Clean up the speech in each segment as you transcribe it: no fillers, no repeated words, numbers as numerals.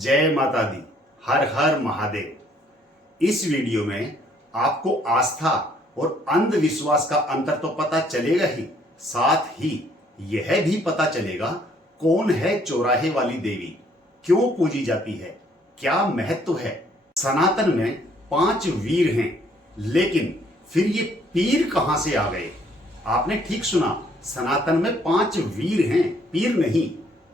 जय माता दी। हर हर महादेव। इस वीडियो में आपको आस्था और अंधविश्वास का अंतर तो पता चलेगा ही, साथ ही यह भी पता चलेगा कौन है चौराहे वाली देवी, क्यों पूजी जाती है, क्या महत्व है। सनातन में 5 वीर हैं, लेकिन फिर ये पीर कहां से आ गए? आपने ठीक सुना, सनातन में 5 वीर हैं, पीर नहीं।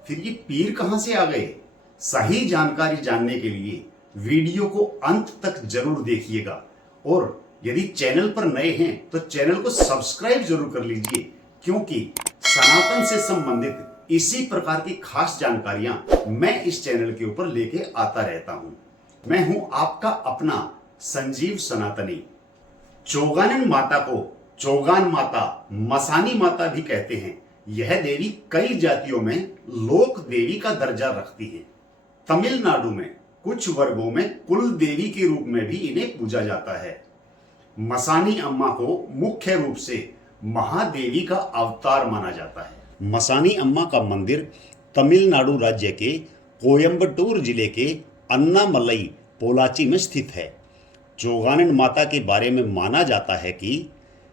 फिर ये पीर कहां से आ गए? सही जानकारी जानने के लिए वीडियो को अंत तक जरूर देखिएगा, और यदि चैनल पर नए हैं तो चैनल को सब्सक्राइब जरूर कर लीजिए, क्योंकि सनातन से संबंधित इसी प्रकार की खास जानकारियां मैं इस चैनल के ऊपर लेके आता रहता हूं। मैं हूं आपका अपना संजीव सनातनी। चौगानन माता को चौगान माता, मसानी माता भी कहते हैं। यह देवी कई जातियों में लोक देवी का दर्जा रखती है। तमिलनाडु में कुछ वर्गों में कुल देवी के रूप में भी इन्हें पूजा जाता है। मसानी अम्मा को मुख्य रूप से महादेवी का अवतार माना जाता है। मसानी अम्मा का मंदिर तमिलनाडु राज्य के कोयम्बटूर जिले के अन्नामलई पोलाची में स्थित है। चौगानन माता के बारे में माना जाता है कि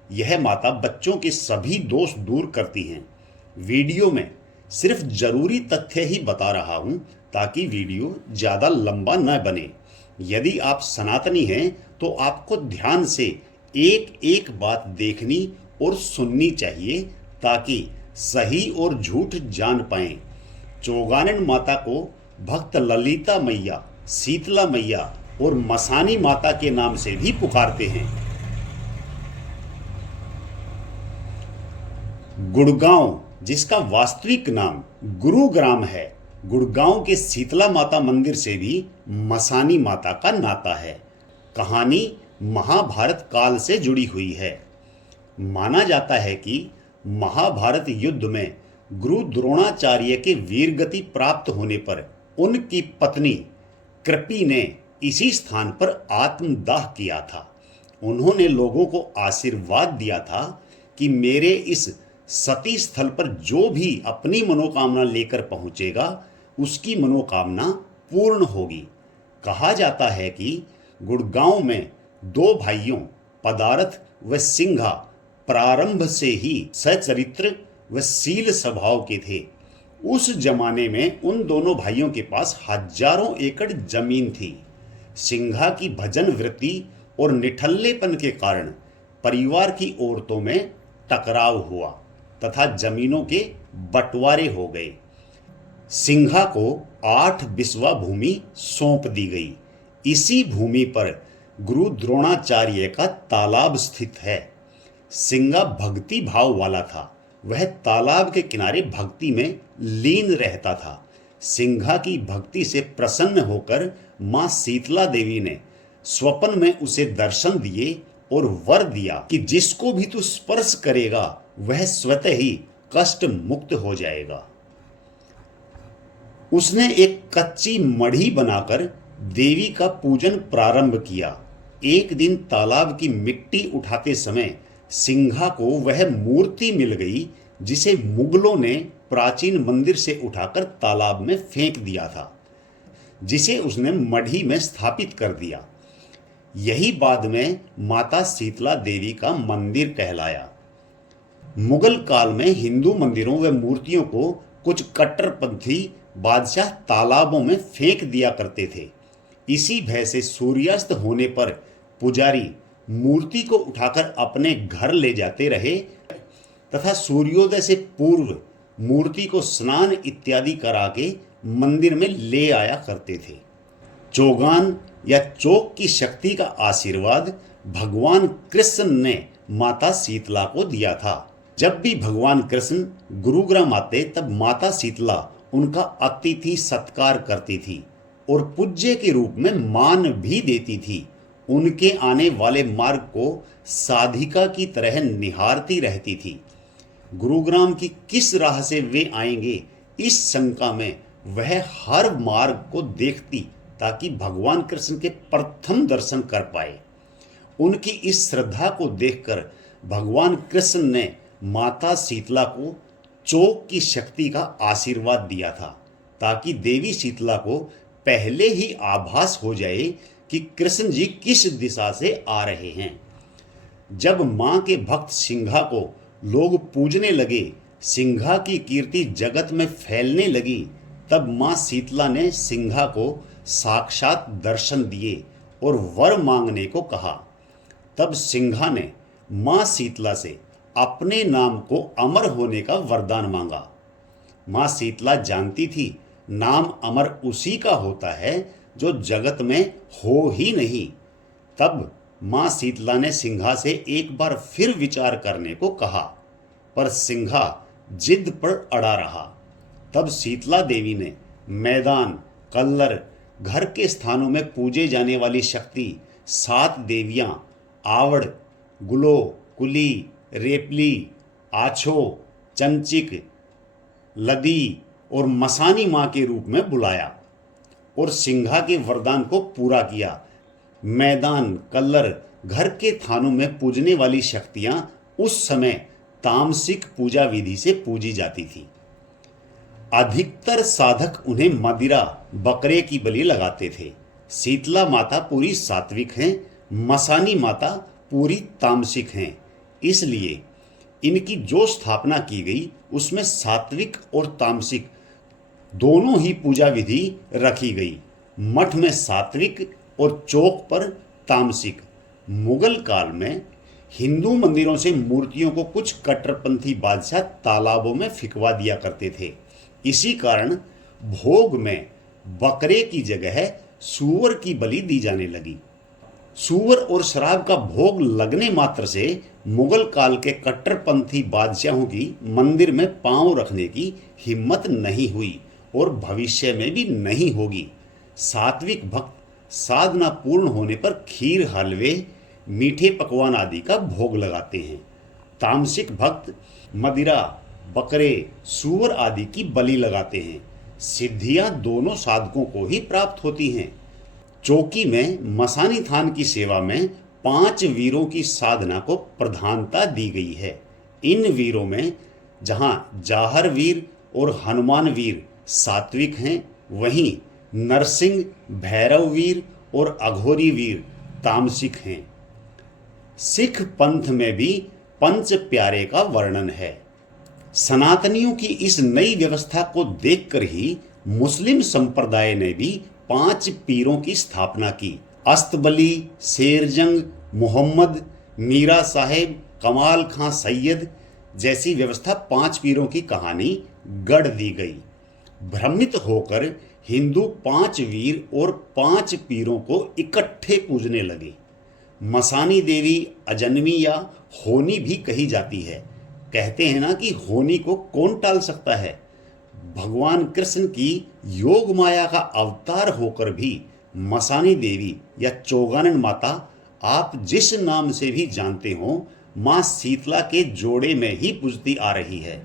यह माता बच्चों के सभी दोष दूर करती हैं। वीडियो में सिर्फ जरूरी तथ्य ही बता रहा हूं, ताकि वीडियो ज़्यादा लंबा न बने। यदि आप सनातनी हैं तो आपको ध्यान से एक एक बात देखनी और सुननी चाहिए, ताकि सही और झूठ जान पाएं। चौगानन माता को भक्त ललिता मैया, शीतला मैया और मसानी माता के नाम से भी पुकारते हैं। गुड़गांव, जिसका वास्तविक नाम गुरुग्राम है, गुड़गांव के शीतला माता मंदिर से भी मसानी माता का नाता है। कहानी महाभारत काल से जुड़ी हुई है। माना जाता है कि महाभारत युद्ध में गुरु द्रोणाचार्य के वीरगति प्राप्त होने पर उनकी पत्नी कृपि ने इसी स्थान पर आत्मदाह किया था। उन्होंने लोगों को आशीर्वाद दिया था कि मेरे इस सती स्थल पर जो भी अपनी मनोकामना लेकर पहुंचेगा, उसकी मनोकामना पूर्ण होगी। कहा जाता है कि गुड़गांव में 2 भाइयों पदारथ व सिंघा प्रारंभ से ही सचरित्र व शील स्वभाव के थे। उस जमाने में उन दोनों भाइयों के पास हजारों एकड़ जमीन थी। सिंघा की भजन वृत्ति और निठल्लेपन के कारण परिवार की औरतों में टकराव हुआ तथा जमीनों के बंटवारे हो गए। सिंघा को 8 बिस्वा भूमि सौंप दी गई। इसी भूमि पर गुरु द्रोणाचार्य का तालाब स्थित है। सिंघा भक्ति भाव वाला था। वह तालाब के किनारे भक्ति में लीन रहता था। सिंघा की भक्ति से प्रसन्न होकर मां शीतला देवी ने स्वप्न में उसे दर्शन दिए और वर दिया कि जिसको भी तू स्पर्श करेगा वह स्वतः ही कष्ट मुक्त हो जाएगा। उसने एक कच्ची मढ़ी बनाकर देवी का पूजन प्रारंभ किया। एक दिन तालाब की मिट्टी उठाते समय सिंघा को वह मूर्ति मिल गई, जिसे मुगलों ने प्राचीन मंदिर से उठाकर तालाब में फेंक दिया था, जिसे उसने मढ़ी में स्थापित कर दिया। यही बाद में माता शीतला देवी का मंदिर कहलाया। मुगल काल में हिंदू मंदिरों व मूर्तियों को कुछ कट्टरपंथी बादशाह तालाबों में फेंक दिया करते थे। इसी भय से सूर्यास्त होने पर पुजारी मूर्ति को उठाकर अपने घर ले जाते रहे तथा सूर्योदय से पूर्व मूर्ति को स्नान इत्यादि करा के मंदिर में ले आया करते थे। चौगान या चौक की शक्ति का आशीर्वाद भगवान कृष्ण ने माता शीतला को दिया था। जब भी भगवान कृष्ण गुरुग्राम आते, तब माता शीतला उनका अतिथि सत्कार करती थी और पूज्य के रूप में मान भी देती थी। उनके आने वाले मार्ग को साधिका की तरह निहारती रहती थी। गुरुग्राम की किस राह से वे आएंगे, इस शंका में वह हर मार्ग को देखती, ताकि भगवान कृष्ण के प्रथम दर्शन कर पाए। उनकी इस श्रद्धा को देखकर भगवान कृष्ण ने माता शीतला को चौक की शक्ति का आशीर्वाद दिया था, ताकि देवी शीतला को पहले ही आभास हो जाए कि कृष्ण जी किस दिशा से आ रहे हैं। जब मां के भक्त सिंघा को लोग पूजने लगे, सिंघा की कीर्ति जगत में फैलने लगी, तब मां शीतला ने सिंघा को साक्षात दर्शन दिए और वर मांगने को कहा। तब सिंघा ने मां शीतला से अपने नाम को अमर होने का वरदान मांगा। मां शीतला जानती थी नाम अमर उसी का होता है जो जगत में हो ही नहीं। तब मां शीतला ने सिंघा से एक बार फिर विचार करने को कहा, पर सिंघा जिद पर अड़ा रहा। तब शीतला देवी ने मैदान, कल्लर, घर के स्थानों में पूजे जाने वाली शक्ति, 7 देवियां आवड़, गुलो, कुली, रेपली, आछो, चंचिक, लदी और मसानी मां के रूप में बुलाया और सिंघा के वरदान को पूरा किया। मैदान, कल्लर, घर के थानों में पूजने वाली शक्तियां उस समय तामसिक पूजा विधि से पूजी जाती थी। अधिकतर साधक उन्हें मदिरा, बकरे की बलि लगाते थे। शीतला माता पूरी सात्विक हैं, मसानी माता पूरी तामसिक हैं। इसलिए इनकी जो स्थापना की गई उसमें सात्विक और तामसिक दोनों ही पूजा विधि रखी गई। मठ में सात्विक और चौक पर तामसिक। मुगल काल में हिंदू मंदिरों से मूर्तियों को कुछ कट्टरपंथी बादशाह तालाबों में फिकवा दिया करते थे। इसी कारण भोग में बकरे की जगह सूअर की बलि दी जाने लगी। सूअर और शराब का भोग लगने मात्र से मुगल काल के कट्टरपंथी बादशाहों की मंदिर में पांव रखने की हिम्मत नहीं हुई और भविष्य में भी नहीं होगी। सात्विक भक्त साधना पूर्ण होने पर खीर, हलवे, मीठे पकवान आदि का भोग लगाते हैं। तामसिक भक्त मदिरा, बकरे, सूअर आदि की बलि लगाते हैं। सिद्धियां दोनों साधकों को ही प्राप्त होती हैं। चौकी में मसानी थान की सेवा में 5 वीरों की साधना को प्रधानता दी गई है। इन वीरों में जहां जाहर वीर और हनुमान वीर सात्विक हैं, वहीं नरसिंह, भैरव वीर और अघोरी वीर तामसिक हैं। सिख पंथ में भी पंच प्यारे का वर्णन है। सनातनियों की इस नई व्यवस्था को देखकर ही मुस्लिम संप्रदाय ने भी 5 पीरों की स्थापना की। अस्तबली, शेरजंग, मोहम्मद, मीरा साहेब, कमाल खां सैयद जैसी व्यवस्था 5 पीरों की कहानी गढ़ दी गई। भ्रमित होकर हिंदू 5 वीर और 5 पीरों को इकट्ठे पूजने लगे। मसानी देवी अजन्मी या होनी भी कही जाती है। कहते हैं ना कि होनी को कौन टाल सकता है। भगवान कृष्ण की योग माया का अवतार होकर भी मसानी देवी या चौगानन माता, आप जिस नाम से भी जानते हो, मां शीतला के जोड़े में ही पूजती आ रही है।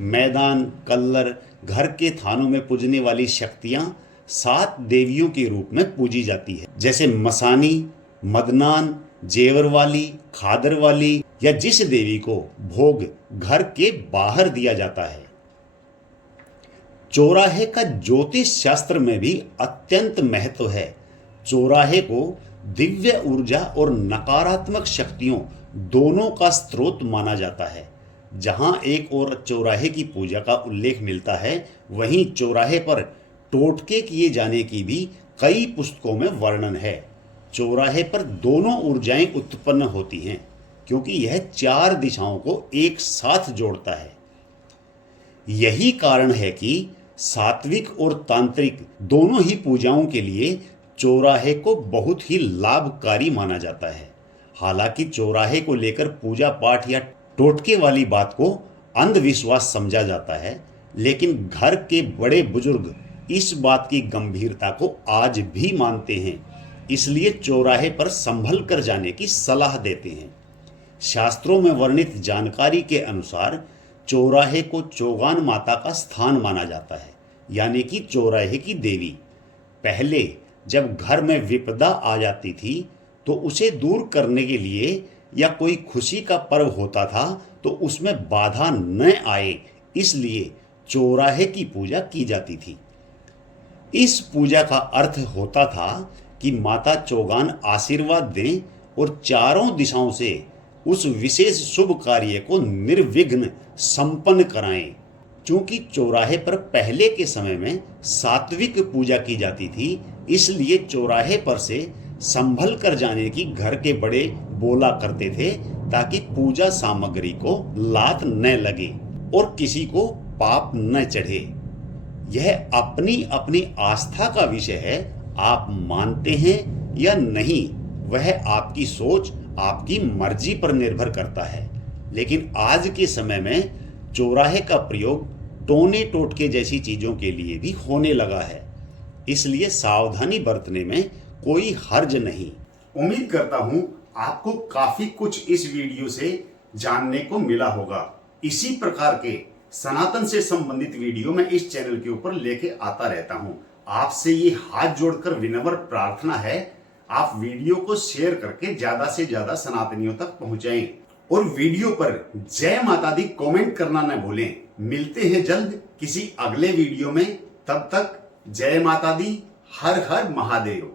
मैदान, कल्लर, घर के थानों में पूजने वाली शक्तियां 7 देवियों के रूप में पूजी जाती है, जैसे मसानी, मदनान, जेवर वाली, खादर वाली, या जिस देवी को भोग घर के बाहर दिया जाता है। चौराहे का ज्योतिष शास्त्र में भी अत्यंत महत्व है। चौराहे को दिव्य ऊर्जा और नकारात्मक शक्तियों दोनों का स्रोत माना जाता है। जहां एक और चौराहे की पूजा का उल्लेख मिलता है, वहीं चौराहे पर टोटके किए जाने की भी कई पुस्तकों में वर्णन है। चौराहे पर दोनों ऊर्जाएं उत्पन्न होती हैं, क्योंकि यह 4 दिशाओं को एक साथ जोड़ता है। यही कारण है कि सात्विक और तांत्रिक दोनों ही पूजाओं के लिए चौराहे को बहुत ही लाभकारी माना जाता है। हालांकि चौराहे को लेकर पूजा पाठ या टोटके वाली बात को अंधविश्वास समझा जाता है, लेकिन घर के बड़े बुजुर्ग इस बात की गंभीरता को आज भी मानते हैं, इसलिए चौराहे पर संभल कर जाने की सलाह देते हैं। शास्त्रों में वर्णित जानकारी के अनुसार चौराहे को चौगान माता का स्थान माना जाता है, यानी कि चौराहे की देवी। पहले जब घर में विपदा आ जाती थी तो उसे दूर करने के लिए या कोई खुशी का पर्व होता था तो उसमें बाधा न आए, इसलिए चौराहे की पूजा की जाती थी। इस पूजा का अर्थ होता था कि माता चौगान आशीर्वाद दें और चारों दिशाओं से उस विशेष शुभ कार्य को निर्विघ्न संपन्न कराएं। चूंकि चौराहे पर पहले के समय में सात्विक पूजा की जाती थी, इसलिए चौराहे पर से संभल कर जाने की घर के बड़े बोला करते थे ताकि पूजा सामग्री को लात न लगे और किसी को पाप न चढ़े। यह अपनी अपनी आस्था का विषय है, आप मानते हैं या नहीं वह आपकी सोच, आपकी मर्जी पर निर्भर करता है। लेकिन आज के समय में चौराहे का प्रयोग टोने टोटके जैसी चीजों के लिए भी होने लगा है, इसलिए सावधानी बरतने में कोई हर्ज नहीं। उम्मीद करता हूं आपको काफी कुछ इस वीडियो से जानने को मिला होगा। इसी प्रकार के सनातन से संबंधित वीडियो मैं इस चैनल के ऊपर लेके आता रहता हूं। आपसे ये हाथ जोड़कर विनम्र प्रार्थना है, आप वीडियो को शेयर करके ज्यादा से ज्यादा सनातनियों तक पहुंचाएं और वीडियो पर जय माता दी कमेंट करना न भूलें। मिलते हैं जल्द किसी अगले वीडियो में, तब तक जय माता दी, हर हर महादेव।